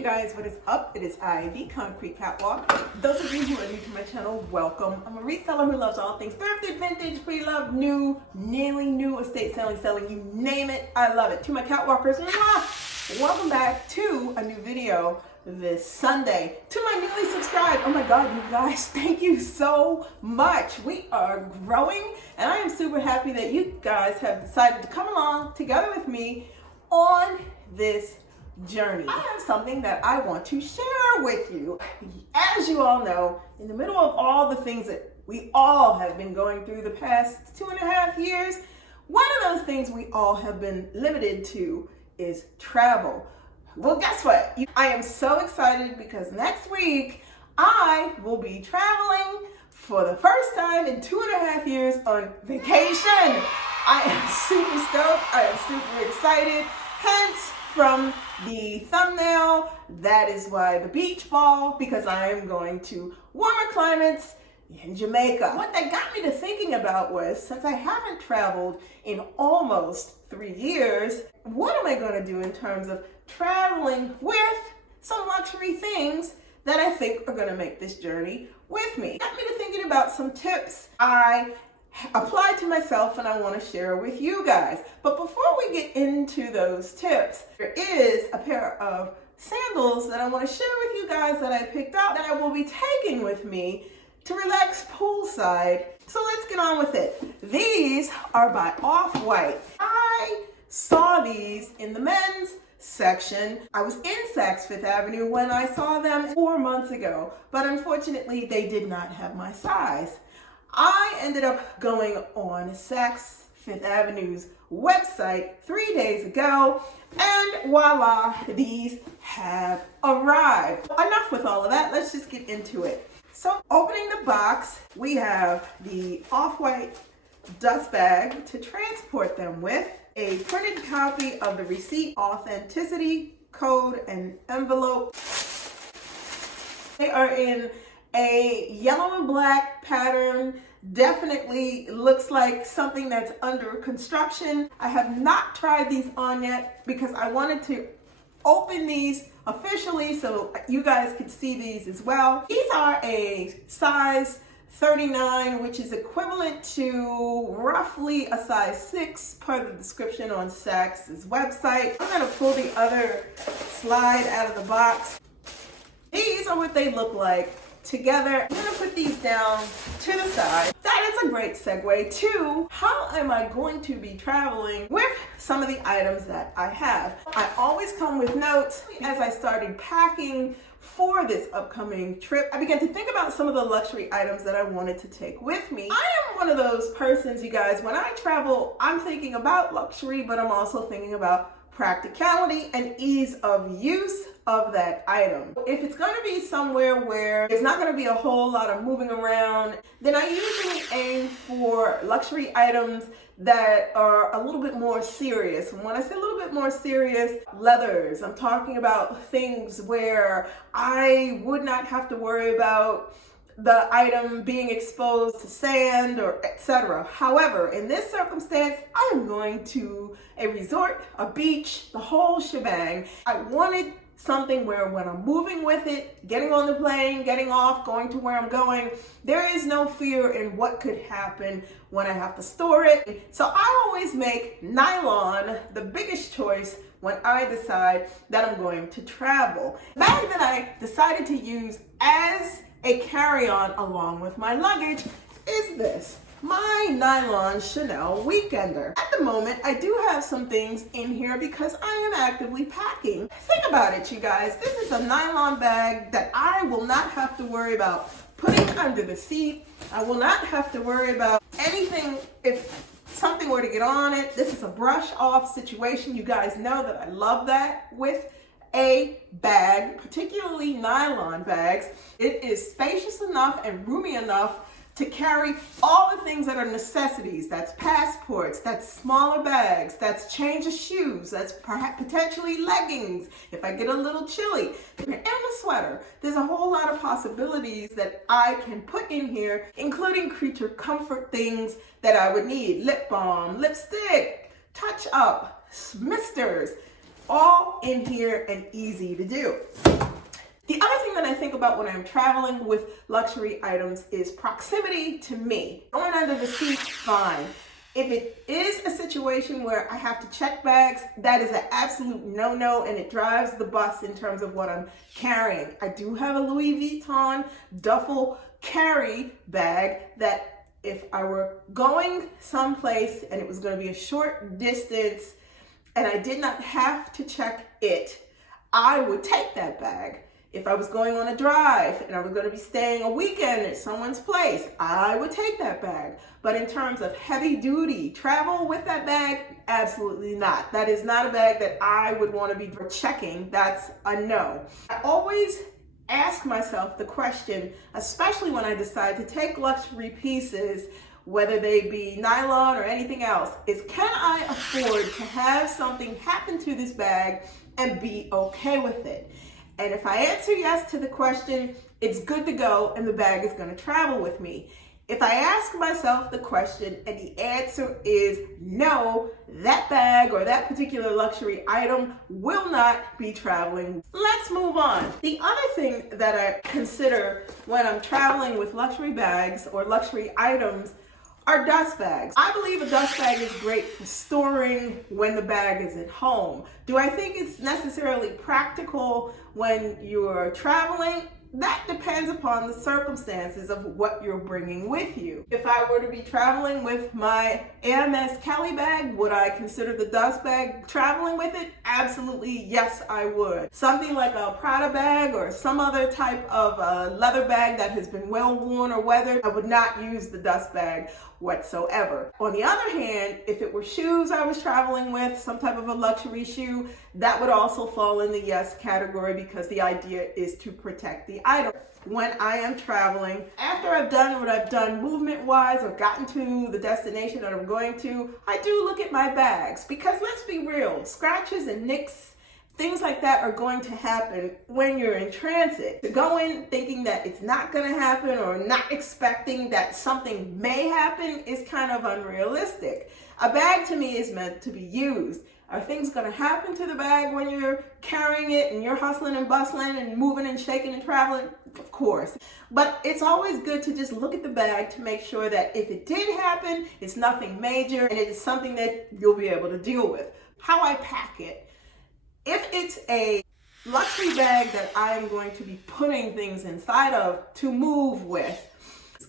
Hey guys, what is up? It is I, the Concrete Catwalk. Those of you who are new to my channel, welcome. I'm a reseller who loves all things thrifted, vintage, pre-loved, new, nearly new, estate selling, you name it, I love it. To my catwalkers, welcome back to a new video this Sunday. To my newly subscribed, oh my God, you guys, thank you so much. We are growing, and I am super happy that you guys have decided to come along together with me on this journey. I have something that I want to share with you. As you all know, in the middle of all the things that we all have been going through the past 2.5 years, one of those things we all have been limited to is travel. Well, guess what? I am so excited because next week I will be traveling for the first time in 2.5 years on vacation. I am super stoked. I am super excited. Hence, from the thumbnail, that is why the beach ball, because I am going to warmer climates in Jamaica. What that got me to thinking about was, since I haven't traveled in almost 3 years, what am I going to do in terms of traveling with some luxury things that I think are going to make this journey with me? Got me to thinking about some tips I applied to myself and I want to share with you guys. But before we get into those tips, there is a pair of sandals that I want to share with you guys that I picked up that I will be taking with me to relax poolside. So let's get on with it. These are by Off-White. I saw these in the men's section. I was in Saks Fifth Avenue when I saw them 4 months ago, but unfortunately they did not have my size. I ended up going on Saks Fifth Avenue's website 3 days ago, and voila, these have arrived. Enough with all of that, let's just get into it. So opening the box, we have the Off-White dust bag to transport them with, a printed copy of the receipt, authenticity code, and envelope. They are in a yellow and black pattern. Definitely looks like something that's under construction. I have not tried these on yet because I wanted to open these officially so you guys could see these as well. These are a size 39, which is equivalent to roughly a size 6 per the description on Saks' website. I'm gonna pull the other slide out of the box. These are what they look like together. I'm gonna put these down to the side. That is a great segue to how am I going to be traveling with some of the items that I have. I always come with notes. As I started packing for this upcoming trip, I began to think about some of the luxury items that I wanted to take with me. I am one of those persons, you guys, when I travel, I'm thinking about luxury, but I'm also thinking about practicality and ease of use of that item. If it's going to be somewhere where there's not going to be a whole lot of moving around, then I usually aim for luxury items that are a little bit more serious. And when I say a little bit more serious, leathers. I'm talking about things where I would not have to worry about the item being exposed to sand or etc. However, in this circumstance, I am going to a resort, a beach, the whole shebang. I wanted something where when I'm moving with it, getting on the plane, getting off, going to where I'm going, there is no fear in what could happen when I have to store it. So I always make nylon the biggest choice when I decide that I'm going to travel. The bag that I decided to use as a carry-on along with my luggage is this, my nylon Chanel Weekender. At the moment, I do have some things in here because I am actively packing. Think about it, you guys. This is a nylon bag that I will not have to worry about putting under the seat. I will not have to worry about anything if something were to get on it. This is a brush off situation. You guys know that I love that with a bag, particularly nylon bags. It is spacious enough and roomy enough to carry all the things that are necessities. That's passports, that's smaller bags, that's change of shoes, that's perhaps potentially leggings if I get a little chilly, and a sweater. There's a whole lot of possibilities that I can put in here, including creature comfort things that I would need. Lip balm, lipstick, touch up, misters, all in here and easy to do. The other thing that I think about when I'm traveling with luxury items is proximity to me. Going under the seat, fine. If it is a situation where I have to check bags, that is an absolute no-no, and it drives the bus in terms of what I'm carrying. I do have a Louis Vuitton duffel carry bag that if I were going someplace and it was going to be a short distance and I did not have to check it, I would take that bag. If I was going on a drive and I was going to be staying a weekend at someone's place, I would take that bag. But in terms of heavy duty travel with that bag, absolutely not. That is not a bag that I would want to be checking. That's a no. I always ask myself the question, especially when I decide to take luxury pieces, whether they be nylon or anything else, is can I afford to have something happen to this bag and be okay with it? And if I answer yes to the question, it's good to go and the bag is going to travel with me. If I ask myself the question and the answer is no, that bag or that particular luxury item will not be traveling. Let's move on. The other thing that I consider when I'm traveling with luxury bags or luxury items are dust bags. I believe a dust bag is great for storing when the bag is at home. Do I think it's necessarily practical when you're traveling? That depends upon the circumstances of what you're bringing with you. If I were to be traveling with my AMS Cali bag, would I consider the dust bag traveling with it? Absolutely, yes, I would. Something like a Prada bag or some other type of leather bag that has been well worn or weathered, I would not use the dust bag whatsoever. On the other hand, if it were shoes I was traveling with, some type of a luxury shoe, that would also fall in the yes category because the idea is to protect the item. When I am traveling, after I've done what I've done movement-wise or gotten to the destination that I'm going to, I do look at my bags because let's be real, scratches and nicks, things like that are going to happen when you're in transit. To go in thinking that it's not going to happen or not expecting that something may happen is kind of unrealistic. A bag to me is meant to be used. Are things going to happen to the bag when you're carrying it and you're hustling and bustling and moving and shaking and traveling? Of course. But it's always good to just look at the bag to make sure that if it did happen, it's nothing major and it is something that you'll be able to deal with. How I pack it. If it's a luxury bag that I'm going to be putting things inside of to move with,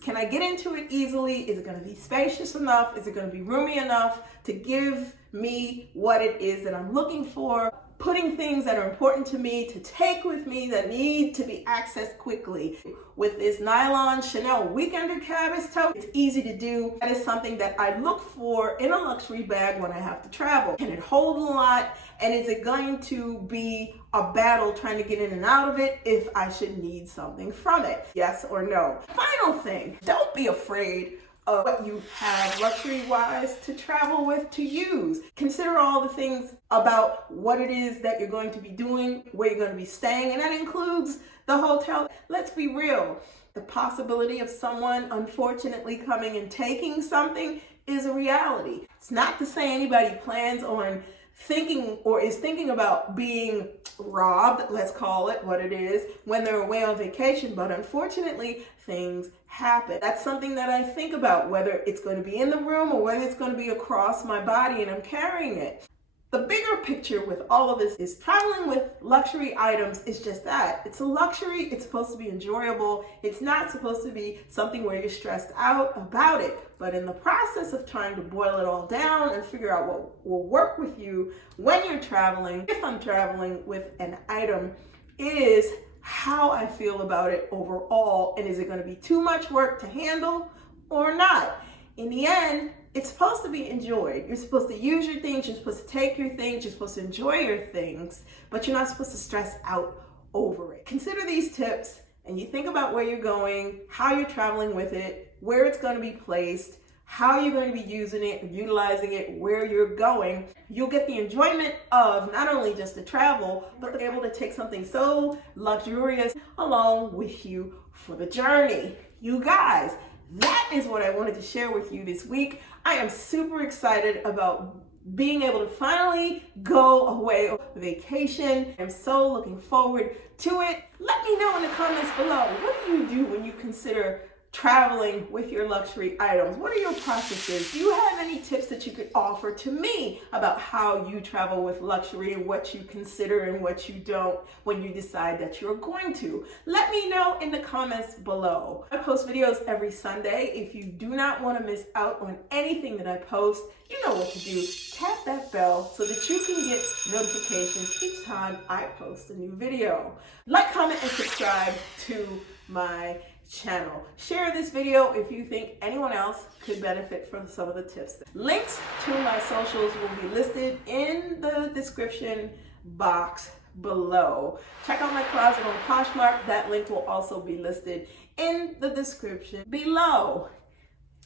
can I get into it easily? Is it going to be spacious enough? Is it going to be roomy enough to give me what it is that I'm looking for? Putting things that are important to me to take with me that need to be accessed quickly. With this nylon Chanel weekender cabas tote, it's easy to do. That is something that I look for in a luxury bag when I have to travel. Can it hold a lot? And is it going to be a battle trying to get in and out of it if I should need something from it? Yes or no? Final thing, don't be afraid of what you have luxury-wise to travel with to use. Consider all the things about what it is that you're going to be doing, where you're going to be staying, and that includes the hotel. Let's be real. The possibility of someone unfortunately coming and taking something is a reality. It's not to say anybody plans on thinking or is thinking about being robbed, let's call it what it is, when they're away on vacation, but unfortunately things happen. That's something that I think about, whether it's going to be in the room or whether it's going to be across my body and I'm carrying it. The bigger picture with all of this is traveling with luxury items is just that. It's a luxury, it's supposed to be enjoyable. It's not supposed to be something where you're stressed out about it. But in the process of trying to boil it all down and figure out what will work with you when you're traveling, if I'm traveling with an item, is how I feel about it overall, and is it going to be too much work to handle or not? In the end, it's supposed to be enjoyed. You're supposed to use your things, you're supposed to take your things, you're supposed to enjoy your things, but you're not supposed to stress out over it. Consider these tips and you think about where you're going, how you're traveling with it, where it's going to be placed, how you're going to be using it, utilizing it, where you're going. You'll get the enjoyment of not only just the travel, but be able to take something so luxurious along with you for the journey. You guys, that is what I wanted to share with you this week. I am super excited about being able to finally go away on vacation. I'm so looking forward to it. Let me know in the comments below, what do you do when you consider traveling with your luxury items? What are your processes? Do you have any tips that you could offer to me about how you travel with luxury and what you consider and what you don't when you decide that you're going to? Let me know in the comments below. I post videos every Sunday. If you do not want to miss out on anything that I post, you know what to do. Tap that bell so that you can get notifications each time I post a new video. Like, comment, and subscribe to my channel. Share this video if you think anyone else could benefit from some of the tips. Links to my socials will be listed in the description box below. Check out my closet on Poshmark. That link will also be listed in the description below.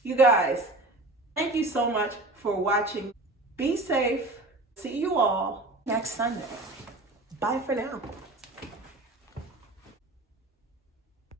You guys, thank you so much for watching. Be safe. See you all next Sunday. Bye for now.